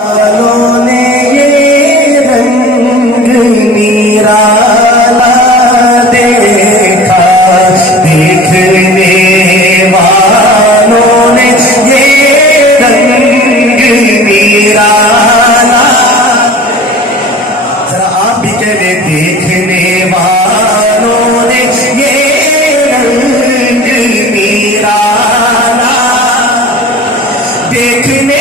والوں نے یہ رنگ نرالا دیکھا، دیکھنے والوں نے یہ رنگ نرالا، ذرا آپ بھی کہہ دیں دیکھنے والوں نے یہ رنگ نرالا، دیکھنے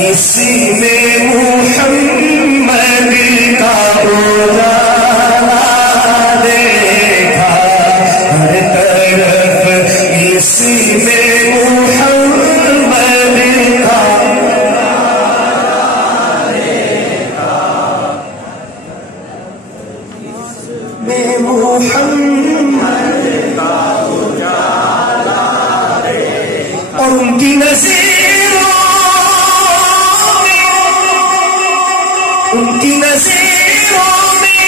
اسی میں محمد کا اجالا دیکھا، ہر طرف اسی میں محمد کا دیکھا، میں محمد کا اجالا دیکھا، اور ان کی نظر ان کی نظروں میں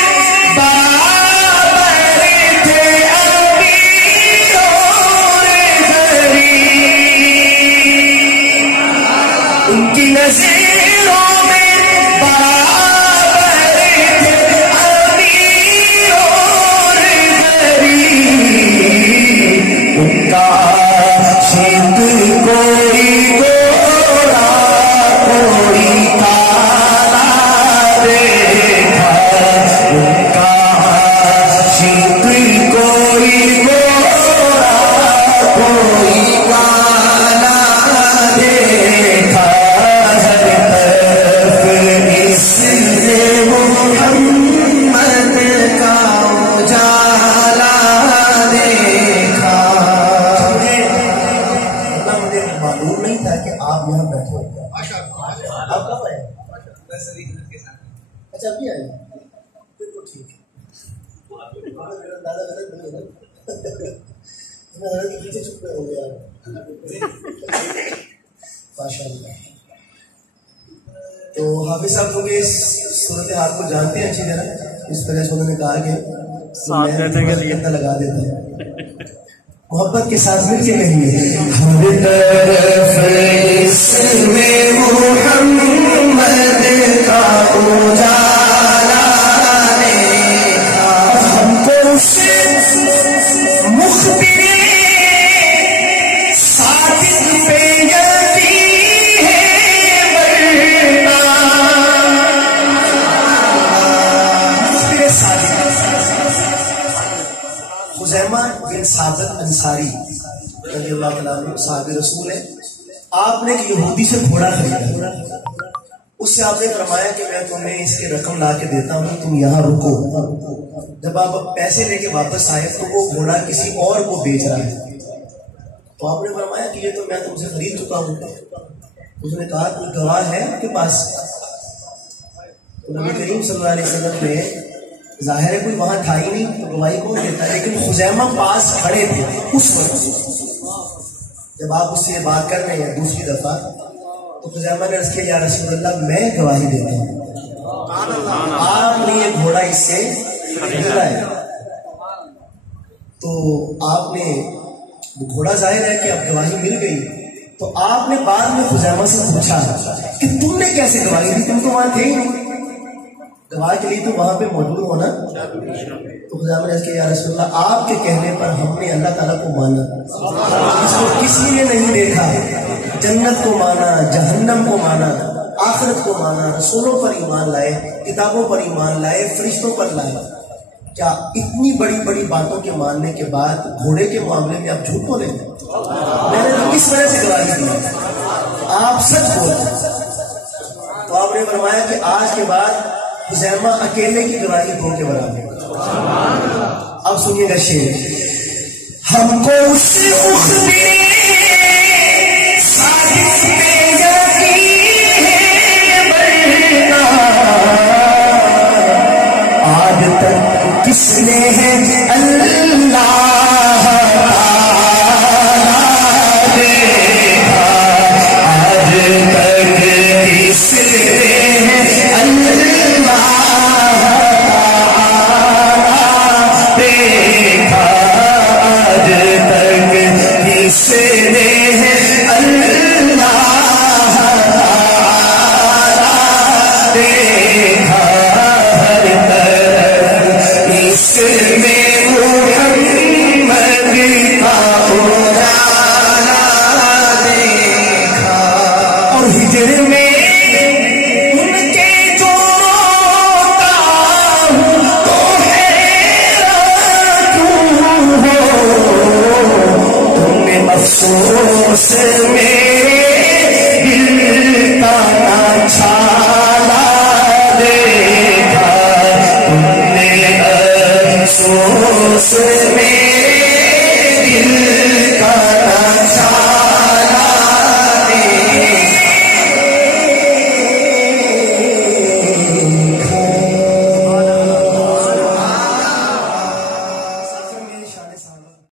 بابر تھے امیر اور غریب، ان کی نظروں میں بابر تھے امیر اور غریب، ان کا عاشق کوئی گورا کوئی کالا دیکھا، ان کا عاشق کوئی گورا کوئی کالا دیکھا، ہر طرف اس نے محمد کا اجالا دیکھا۔ مجھے معلوم نہیں تھا کہ آپ یہاں بیٹھے ہوئے، آپ کب آئے؟ اچھا ابھی آئے، بالکل ٹھیک ہے، دادا غلط نہیں ہے نا، پیچھے چھپ رہے ہوں گے آپ، ماشاء اللہ۔ تو حافظ صاحب کیونکہ اس صورت حال کو جانتے ہیں اچھی طرح، اس وجہ سے انہوں نے کہا کہ لگا دیتے ہیں، محبت کے ساتھ مل کے کہیں، ہر طرف اس میں محمد کا اجالا دیکھا، ہم کو اس مخبر صادق پہ یقین ہے، ورنہ مخبر صادق خزیمہ بن ثابت انصاری رضی اللہ تعالیٰ عنہ صحابی رسول ہے، آپ نے ایک یہودی سے گھوڑا خریدا، اس سے آپ نے فرمایا کہ میں تمہیں اس کی رقم لا کے دیتا ہوں، تم یہاں رکو، جب آپ پیسے لے کے واپس آئے تو وہ گھوڑا کسی اور کو بیچ رہا ہے، تو آپ نے فرمایا کہ یہ تو میں تم سے خرید چکا ہوں، اس نے کہا کوئی گواہ ہے آپ کے پاس؟ تو نبی کریم صلی اللہ علیہ وسلم نے ظاہر ہے کوئی وہاں تھا ہی نہیں تو گواہی کون دیتا ہے، لیکن خزیمہ پاس کھڑے تھے اس وقت، جب آپ اس سے یہ بات کر رہے ہیں دوسری دفعہ، تو خزیمہ نے عرض کیا یا رسول اللہ میں گواہی دیتا ہوں، آپ نے یہ گھوڑا اس سے خریدا ہے، تو آپ نے گھوڑا ظاہر ہے کہ اب گواہی مل گئی، تو آپ نے بعد میں خزیمہ سے پوچھا کہ تم نے کیسے گواہی دی، تم تو وہاں تھے ہی نہیں، گواہ کے لیے تو وہاں پہ موجود ہونا، تو خزیمہ نے کہا یا رسول اللہ آپ کے کہنے پر ہم نے اللہ تعالیٰ کو مانا، اس کو کسی نے نہیں دیکھا، جنت کو مانا، جہنم کو مانا، آخرت کو مانا، رسولوں پر ایمان لائے، کتابوں پر ایمان لائے، فرشتوں پر لائے، کیا اتنی بڑی بڑی باتوں کے ماننے کے بعد گھوڑے کے معاملے میں آپ جھوٹ بولیں گے؟ میں نے تو کس طرح سے گواہی دی، آپ سچ بولتے، تو آپ نے فرمایا کہ آج کے بعد خزیمہ اکیلے کی گواہی دو کے برابر۔ اب سنیے گا شعر، ہم کو اس مخبر صادق پہ یقین ہے، ورنہ آج تک کس نے ہے اللہ دیکھا، آج تک کس نے ہے اللہ افسوس میں دل کا نہ چھالا دیکھا تم نے افسوس میں دل